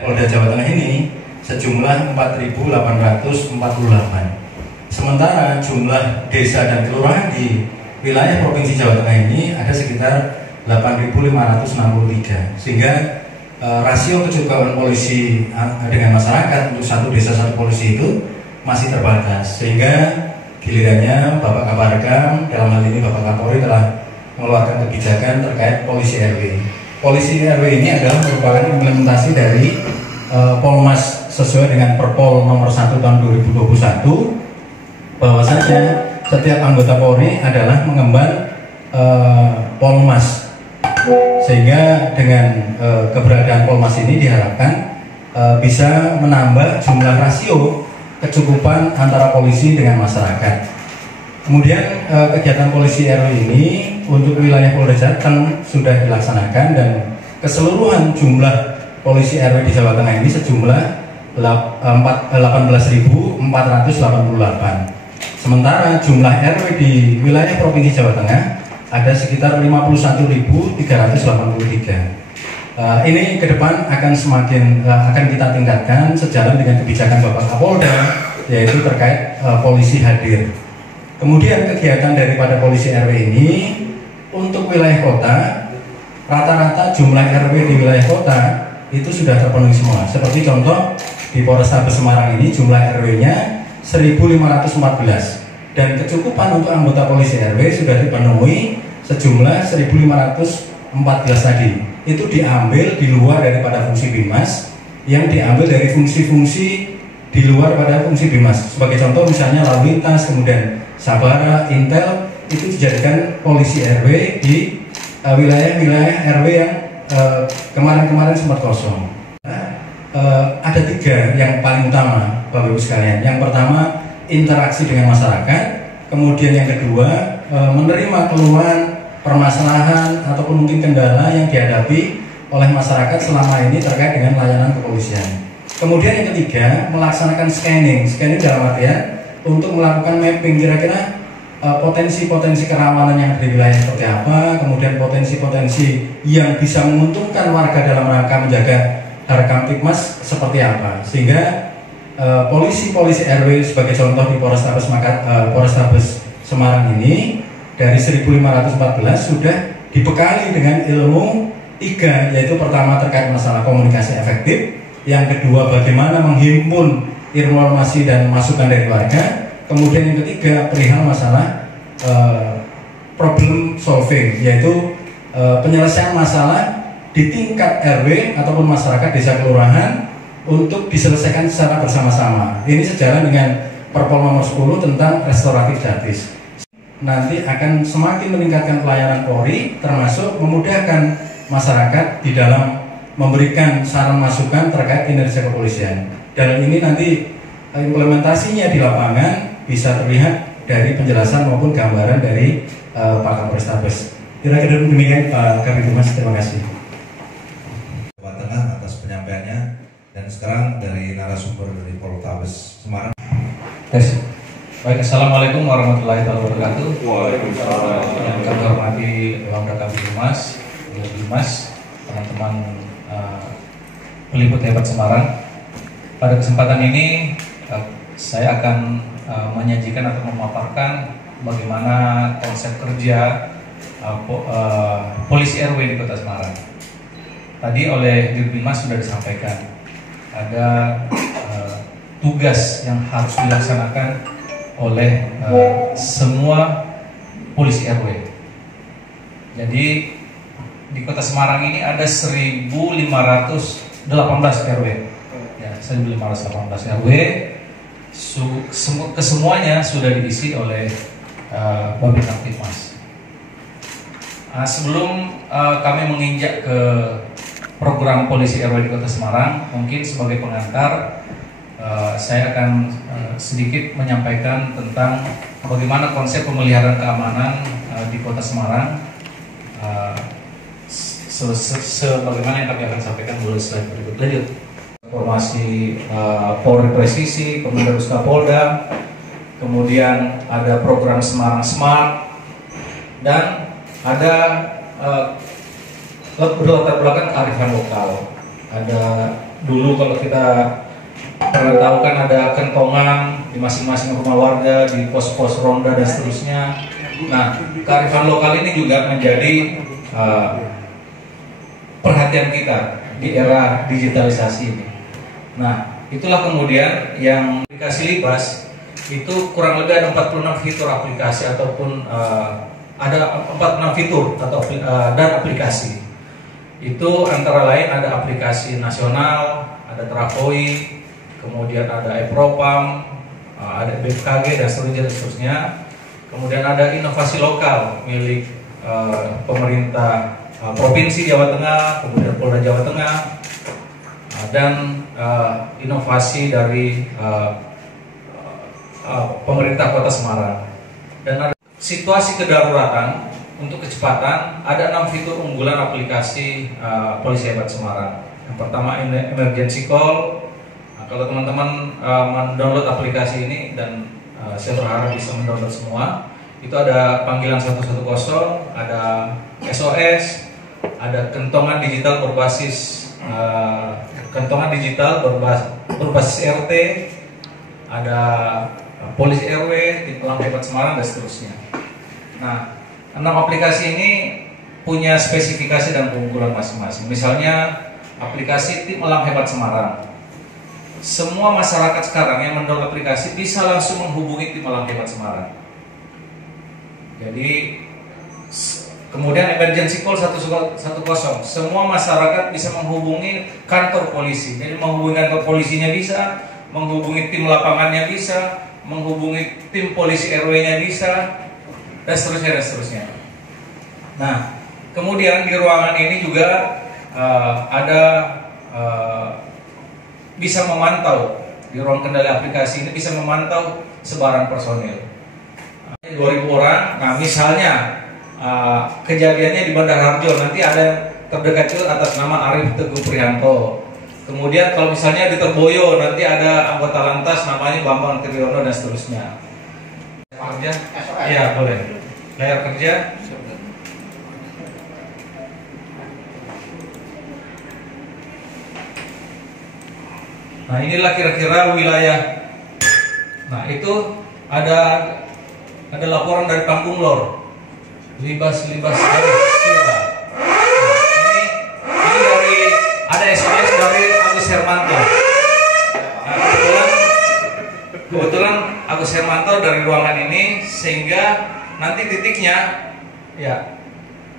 Polda Jawa Tengah ini sejumlah 4.848. Sementara jumlah desa dan kelurahan di wilayah Provinsi Jawa Tengah ini ada sekitar 8.563. Sehingga rasio kecukupan polisi dengan masyarakat untuk satu desa satu polisi itu masih terbatas. Sehingga gilirannya Bapak Kabarkam, dalam hal ini Bapak Kapolri, telah mengeluarkan kebijakan terkait polisi RW. Polisi RW ini adalah merupakan implementasi dari Polmas sesuai dengan Perpol nomor 1 tahun 2021, bahwasanya setiap anggota Polri adalah mengemban Polmas, sehingga dengan keberadaan Polmas ini diharapkan bisa menambah jumlah rasio kecukupan antara polisi dengan masyarakat. Kemudian kegiatan polisi RW ini untuk wilayah Polda Jateng sudah dilaksanakan, dan keseluruhan jumlah polisi RW di Jawa Tengah ini sejumlah 18.488. Sementara jumlah RW di wilayah Provinsi Jawa Tengah ada sekitar 51.383. Ini ke depan akan akan kita tingkatkan sejalan dengan kebijakan Bapak Kapolda, yaitu terkait polisi hadir. Kemudian kegiatan daripada polisi RW ini untuk wilayah kota, rata-rata jumlah RW di wilayah kota itu sudah terpenuhi semua. Seperti contoh di Polrestabes Semarang ini jumlah RW-nya 1.514, dan kecukupan untuk anggota polisi RW sudah dipenuhi sejumlah 1.514 tadi. Itu diambil di luar daripada fungsi Bimas, yang diambil dari fungsi-fungsi di luar pada fungsi Bimas. Sebagai contoh misalnya lalu lintas, kemudian Sabara, Intel, itu dijadikan polisi RW di wilayah-wilayah RW yang kemarin-kemarin sempat kosong. Ada 3 yang paling utama, Bapak Ibu sekalian. Yang pertama, interaksi dengan masyarakat. Kemudian yang kedua, menerima keluhan, permasalahan ataupun mungkin kendala yang dihadapi oleh masyarakat selama ini terkait dengan layanan kepolisian. Kemudian yang ketiga, melaksanakan scanning dalam artian untuk melakukan mapping kira-kira potensi-potensi kerawanan yang ada di wilayah seperti apa, kemudian potensi-potensi yang bisa menguntungkan warga dalam rangka menjaga harkam tipmas seperti apa, sehingga polisi-polisi RW sebagai contoh di Polrestabes Semarang ini dari 1.514 sudah dibekali dengan ilmu 3, yaitu pertama terkait masalah komunikasi efektif, yang kedua bagaimana menghimpun informasi dan masukan dari warga, kemudian yang ketiga perihal masalah problem solving, yaitu penyelesaian masalah di tingkat RW ataupun masyarakat desa kelurahan untuk diselesaikan secara bersama-sama. Ini sejalan dengan Perpol nomor 10 tentang restoratif justice. Nanti akan semakin meningkatkan pelayanan Polri, termasuk memudahkan masyarakat di dalam memberikan saran masukan terkait kinerja kepolisian. Dan ini nanti implementasinya di lapangan bisa terlihat dari penjelasan maupun gambaran dari Pak Kapolrestabes. Kira-kira demikian Pak Kabid Humas, terima kasih. Jawa Tengah atas penyampaiannya, dan sekarang dari narasumber dari Polrestabes Semarang. Baik, assalamualaikum warahmatullahi wabarakatuh. Waalaikumsalam. Yang kami hormati Dewan Kabid Humas, teman-teman peliput hebat Semarang. Pada kesempatan ini saya akan menyajikan atau memaparkan bagaimana konsep kerja polisi RW di Kota Semarang. Tadi oleh Dirbimas sudah disampaikan ada tugas yang harus dilaksanakan oleh semua polisi RW. Jadi di Kota Semarang ini ada 1.518 RW. Ya, 1.518 RW. Kesemuanya sudah diisi oleh Babin Kamtipmas. Sebelum kami menginjak ke program polisi RW di Kota Semarang, mungkin sebagai pengantar saya akan sedikit menyampaikan tentang bagaimana konsep pemeliharaan keamanan di Kota Semarang, sebagaimana yang kami akan sampaikan melalui slide berikut. Lanjut. Informasi Polri Presisi, kemudian Kapolda, kemudian ada program Semarang Smart, dan ada berlatar belakang kearifan lokal. Ada dulu kalau kita pernah tahu kan ada kentongan di masing-masing rumah warga, di pos-pos ronda dan seterusnya. Nah, kearifan lokal ini juga menjadi perhatian kita di era digitalisasi ini. Nah, itulah kemudian yang aplikasi Libas itu kurang lebih ada 46 fitur aplikasi ataupun ada 46 fitur atau dan aplikasi. Itu antara lain ada aplikasi nasional, ada Trakoi, kemudian ada Epropam, ada BMKG dan seterusnya. Kemudian ada inovasi lokal milik pemerintah Provinsi Jawa Tengah, kemudian Polda Jawa Tengah, dan inovasi dari pemerintah Kota Semarang. Dan ada situasi kedaruratan untuk kecepatan, ada 6 fitur unggulan aplikasi Polisi Hebat Semarang. Yang pertama emergency call. Nah, kalau teman-teman mendownload aplikasi ini dan saya berharap bisa mendownload semua, itu ada panggilan 110, ada SOS, ada kentongan digital berbasis berbasis RT, ada polisi RW, tim Elang Hebat Semarang dan seterusnya. Nah, 6 aplikasi ini punya spesifikasi dan keunggulan masing-masing. Misalnya aplikasi tim Elang Hebat Semarang. Semua masyarakat sekarang yang mendownload aplikasi bisa langsung menghubungi tim Elang Hebat Semarang. Jadi kemudian emergency call 110, semua masyarakat bisa menghubungi kantor polisi. Jadi menghubungi kantor polisinya bisa, menghubungi tim lapangannya bisa, menghubungi tim polisi RW-nya bisa, dan seterusnya. Nah, kemudian di ruangan ini juga ada bisa memantau, di ruang kendali aplikasi ini bisa memantau sebaran personil. 2000 orang. Nah, misalnya kejadiannya di Bandar Harjo, nanti ada yang terdekat itu atas nama Arif Teguh Prihanto. Kemudian kalau misalnya di Terboyo, nanti ada anggota lantas namanya Bambang Triyono dan seterusnya. Kerja? Iya, boleh. Layar kerja. Nah, inilah kira-kira wilayah. Nah, itu ada laporan dari Kampung Lor. Libas Sira. Nah, ini dari ada SMS dari Agus Hermanto. Nah, kebetulan Agus Hermanto dari ruangan ini, sehingga nanti titiknya ya.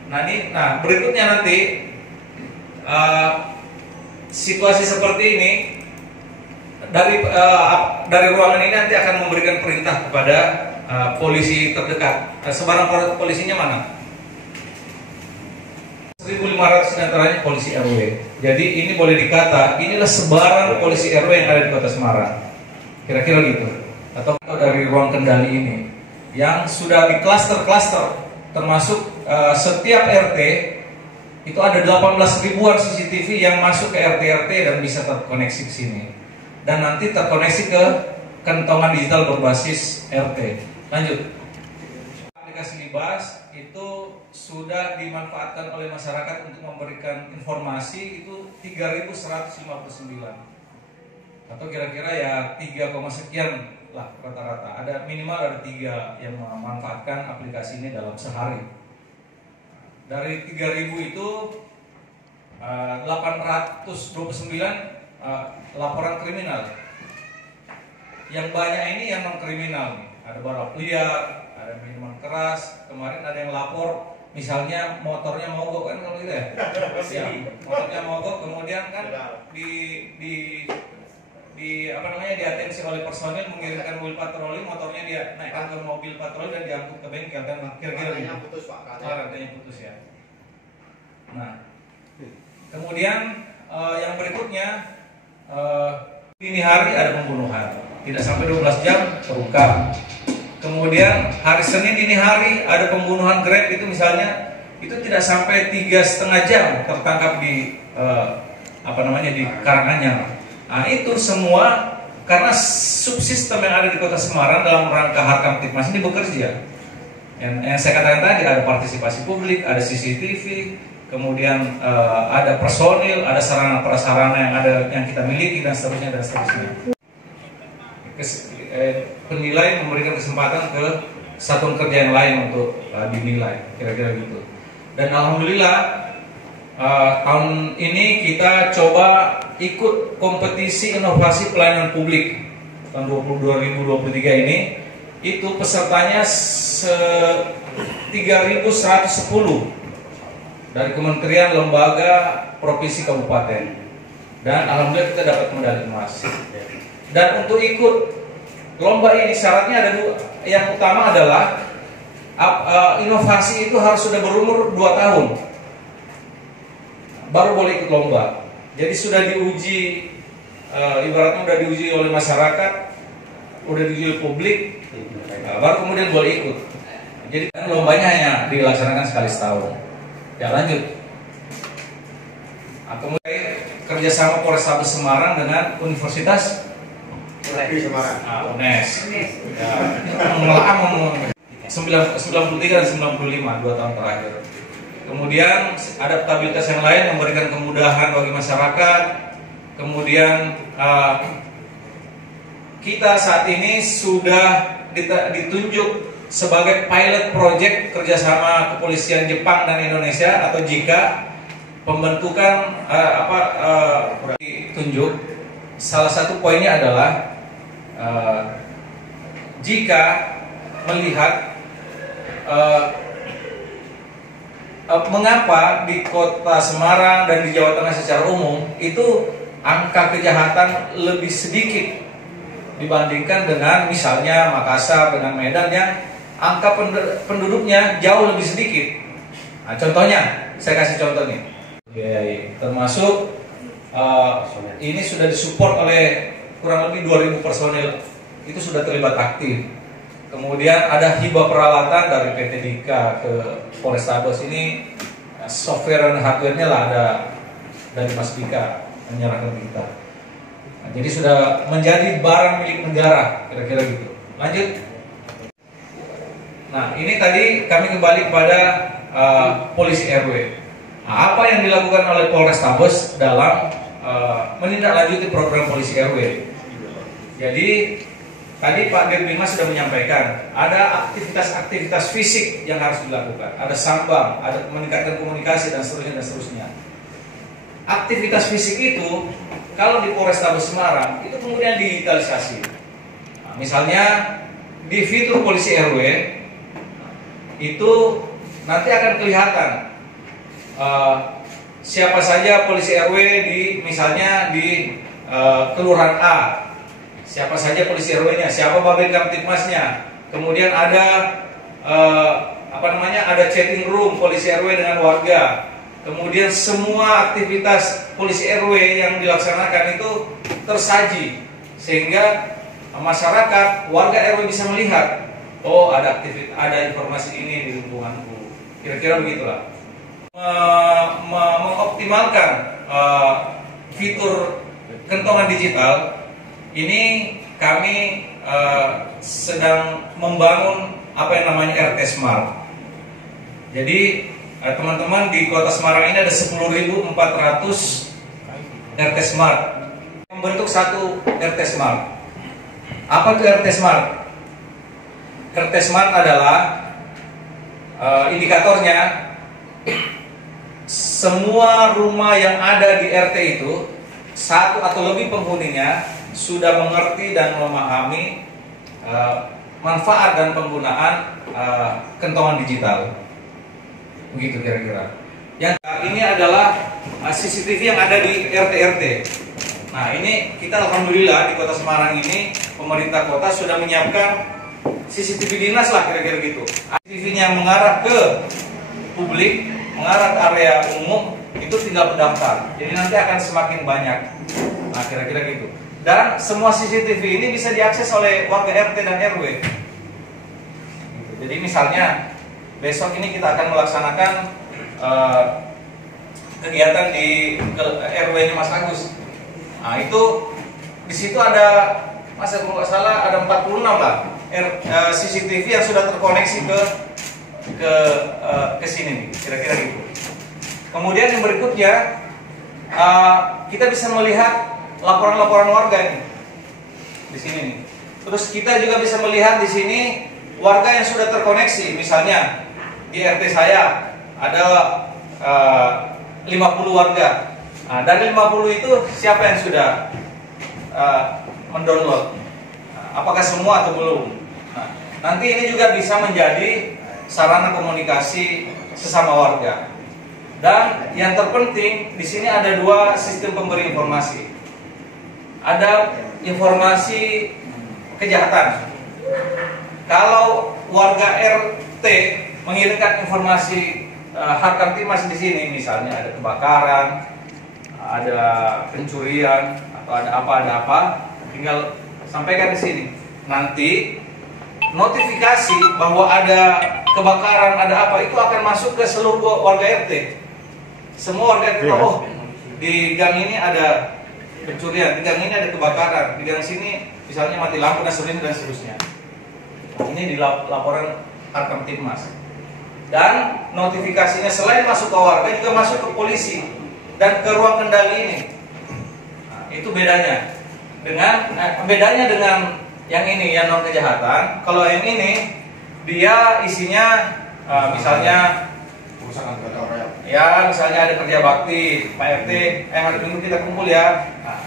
Nah, berikutnya nanti situasi seperti ini dari ruangan ini nanti akan memberikan perintah kepada polisi terdekat. Sebarang polisinya mana? 1.500 diantaranya polisi RW. Jadi ini boleh dikata inilah sebarang polisi RW yang ada di Kota Semarang. Kira-kira gitu. Atau dari ruang kendali ini yang sudah di klaster-klaster, termasuk setiap RT itu ada 18 ribuan CCTV yang masuk ke RT-RT dan bisa terkoneksi ke sini. Dan nanti terkoneksi ke kentongan digital berbasis RT. Lanjut. Aplikasi Libas itu sudah dimanfaatkan oleh masyarakat untuk memberikan informasi itu 3.159. Atau kira-kira ya 3, sekian lah rata-rata. Ada minimal ada 3 yang memanfaatkan aplikasi ini dalam sehari. Dari 3.000 itu 829 laporan kriminal. Yang banyak ini yang non kriminal nih. Ada balap liar, ada minuman keras. Kemarin ada yang lapor, misalnya motornya mogok kan kalau gitu ya. Ya, motornya mogok, kemudian kan di diatensi oleh personil, mengirimkan mobil patroli, motornya dia naikkan ke mobil patroli dan diangkut ke bengkel kan, kira-kira gitu. Putus Pak. Rantainya putus ya. Nah, kemudian yang berikutnya dini hari ada pembunuhan, tidak sampai 12 jam terungkap. Kemudian hari Senin dini hari ada pembunuhan Grab itu misalnya, itu tidak sampai 3,5 jam tertangkap di di Karanganyar. Nah, itu semua karena subsistem yang ada di Kota Semarang dalam rangka Harkamtibmas ini bekerja. Yang saya katakan tadi, ada partisipasi publik, ada CCTV, kemudian ada personil, ada sarana prasarana yang kita miliki dan seterusnya dan seterusnya. Penilai memberikan kesempatan ke satuan kerja yang lain untuk dinilai, kira-kira gitu. Dan alhamdulillah tahun ini kita coba ikut kompetisi inovasi pelayanan publik tahun 2023 ini. Itu pesertanya 3.110 dari kementerian, lembaga, provinsi, kabupaten, dan alhamdulillah kita dapat medali emas. Dan untuk ikut lomba ini syaratnya ada dua. Yang utama adalah inovasi itu harus sudah berumur 2 tahun baru boleh ikut lomba. Jadi sudah diuji, ibaratnya sudah diuji oleh masyarakat, sudah diuji oleh publik, baru kemudian boleh ikut. Jadi lombanya hanya dilaksanakan sekali setahun. Ya, lanjut. Kemudian kerjasama Polrestabes Semarang dengan Universitas Semarang. UNES. Ya, mengelam 93 dan 95 2 tahun terakhir. Kemudian adaptabilitas yang lain memberikan kemudahan bagi masyarakat. Kemudian kita saat ini sudah ditunjuk sebagai pilot project kerjasama kepolisian Jepang dan Indonesia atau JIKA. Pembentukan ditunjuk. Salah satu poinnya adalah jika melihat mengapa di kota Semarang dan di Jawa Tengah secara umum itu angka kejahatan lebih sedikit dibandingkan dengan misalnya Makassar dengan Medan yang angka penduduknya jauh lebih sedikit. Nah, contohnya, saya kasih contoh nih, termasuk ini sudah disupport oleh kurang lebih 2.000 personil, itu sudah terlibat aktif. Kemudian ada hibah peralatan dari PT Dika ke Polrestabes ini, software dan hardware-nya lah ada dari Mas Dika menyerahkan kita. Nah, jadi sudah menjadi barang milik negara, kira-kira gitu. Lanjut. Nah, ini tadi kami kembali kepada polisi RW. Nah, apa yang dilakukan oleh Polrestabes dalam menindaklanjuti program polisi RW? Jadi tadi Pak Dirbimas sudah menyampaikan ada aktivitas-aktivitas fisik yang harus dilakukan, ada sambang, ada meningkatkan komunikasi dan seterusnya dan seterusnya. Aktivitas fisik itu kalau di Polrestabes Semarang itu kemudian digitalisasi. Nah, misalnya di fitur polisi RW itu nanti akan kelihatan siapa saja polisi RW di misalnya di kelurahan A, siapa saja polisi RW-nya, siapa Babin Kamtibmasnya. Kemudian ada ada chatting room polisi RW dengan warga. Kemudian semua aktivitas polisi RW yang dilaksanakan itu tersaji sehingga masyarakat, warga RW bisa melihat, oh ada informasi ini di lingkunganku. Kira-kira begitulah. Mengoptimalkan fitur kentongan digital ini kami sedang membangun apa yang namanya RT Smart. Jadi teman-teman di Kota Semarang ini ada 10.400 RT Smart membentuk satu RT Smart. Apa itu RT Smart? RT Smart adalah indikatornya semua rumah yang ada di RT itu satu atau lebih penghuninya sudah mengerti dan memahami manfaat dan penggunaan kentongan digital. Begitu kira-kira. Yang ini adalah CCTV yang ada di RT-RT. Nah, ini kita alhamdulillah di Kota Semarang ini pemerintah kota sudah menyiapkan CCTV dinas lah kira-kira gitu. CCTV-nya mengarah ke publik, mengarah ke area umum, itu tinggal mendaftar. Jadi nanti akan semakin banyak. Nah, kira-kira gitu. Dan semua CCTV ini bisa diakses oleh warga RT dan RW. Jadi misalnya besok ini kita akan melaksanakan kegiatan di RW-nya Mas Agus. Nah, itu di situ ada, masa kalau nggak salah ada 46 lah CCTV yang sudah terkoneksi ke sini nih, kira-kira gitu. Kemudian yang berikutnya, kita bisa melihat laporan-laporan warga ini di sini nih. Terus kita juga bisa melihat di sini warga yang sudah terkoneksi. Misalnya di RT saya ada 50 warga. Nah, dari 50 itu siapa yang sudah mendownload? Apakah semua atau belum? Nah, nanti ini juga bisa menjadi sarana komunikasi sesama warga. Dan yang terpenting di sini ada dua sistem pemberi informasi. Ada informasi kejahatan. Kalau warga RT mengirimkan informasi Harkamtibmas di sini, misalnya ada kebakaran, ada pencurian, atau ada apa, tinggal sampaikan di sini. Nanti notifikasi bahwa ada kebakaran, ada apa, itu akan masuk ke seluruh warga RT. Semua warga RT tahu, di gang ini ada pencurian, di gang ini ada kebakaran, di gang sini misalnya mati lampu dan seterusnya. Ini di laporan Harkamtibmas. Dan notifikasinya selain masuk ke warga juga masuk ke polisi dan ke ruang kendali ini. Nah, itu bedanya dengan yang ini, yang non kejahatan. Kalau yang ini dia isinya misalnya ya, misalnya ada kerja bakti, Pak RT, hari Minggu kita kumpul ya. Nah,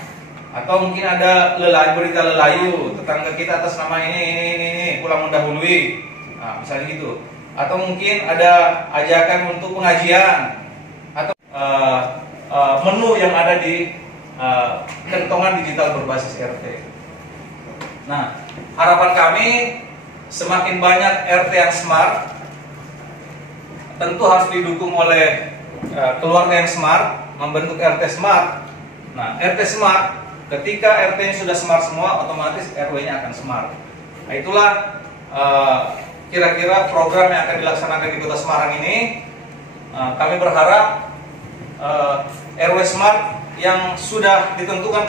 atau mungkin ada berita lelayu, tetangga kita atas nama ini pulang mendahului. Nah, misalnya gitu. Atau mungkin ada ajakan untuk pengajian atau menu yang ada di kentongan digital berbasis RT. Nah, harapan kami semakin banyak RT yang smart, tentu harus didukung oleh keluarga yang smart, membentuk RT smart. Nah, RT smart, ketika RT-nya sudah smart semua, otomatis RW-nya akan smart. Nah, itulah kira-kira program yang akan dilaksanakan di Kota Semarang ini. Kami berharap RW Smart yang sudah ditentukan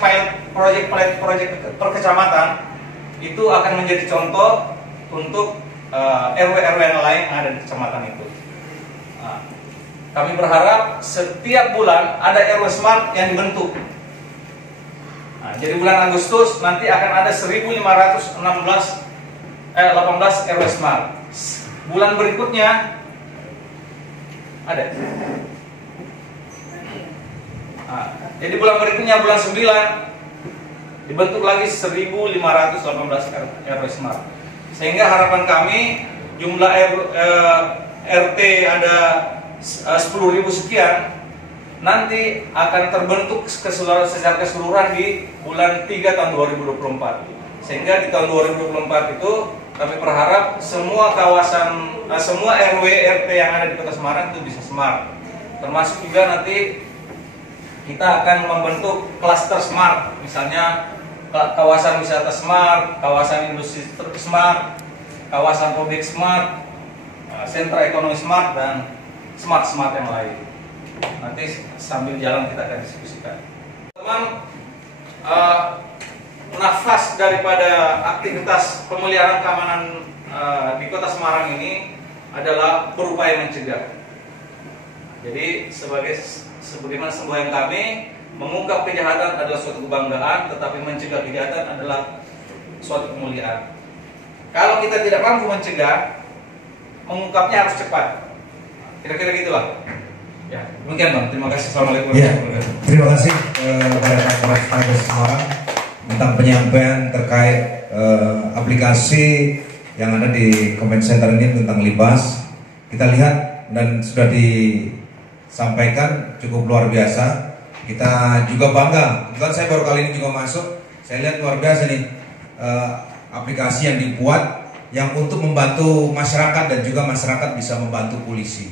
proyek per kecamatan itu akan menjadi contoh untuk RW-RW yang lain yang ada di kecamatan itu. Kami berharap setiap bulan ada RW Smart yang dibentuk. Jadi bulan Agustus nanti akan ada 18 RW Smart. Bulan berikutnya ada. Jadi bulan berikutnya, bulan 9, dibentuk lagi 1518 RW Smart. Sehingga harapan kami jumlah RT ada 10.000 sekian, nanti akan terbentuk secara keseluruhan di bulan 3 tahun 2024. Sehingga di tahun 2024 itu kami berharap semua kawasan, semua RW RT yang ada di Kota Semarang itu bisa smart. Termasuk juga nanti kita akan membentuk klaster smart, misalnya kawasan wisata smart, kawasan industri smart, kawasan publik smart, sentra ekonomi smart, dan smart yang lain. Nanti sambil jalan kita akan diskusikan. Teman, nafas daripada aktivitas pemeliharaan keamanan di Kota Semarang ini adalah berupaya mencegah. Jadi sebagaimana semboyan kami, mengungkap kejahatan adalah suatu kebanggaan, tetapi mencegah kejahatan adalah suatu kemuliaan. Kalau kita tidak mampu mencegah, mengungkapnya harus cepat. Kira-kira gitulah. Ya, demikian Bang. Terima kasih. Assalamualaikum. Ya, terima kasih kepada Kapolres Tabes Semarang tentang penyampaian terkait aplikasi yang ada di comment center ini tentang Libas. Kita lihat dan sudah disampaikan cukup luar biasa. Kita juga bangga. Kebetulan saya baru kali ini juga masuk. Saya lihat luar biasa nih aplikasi yang dibuat yang untuk membantu masyarakat dan juga masyarakat bisa membantu polisi.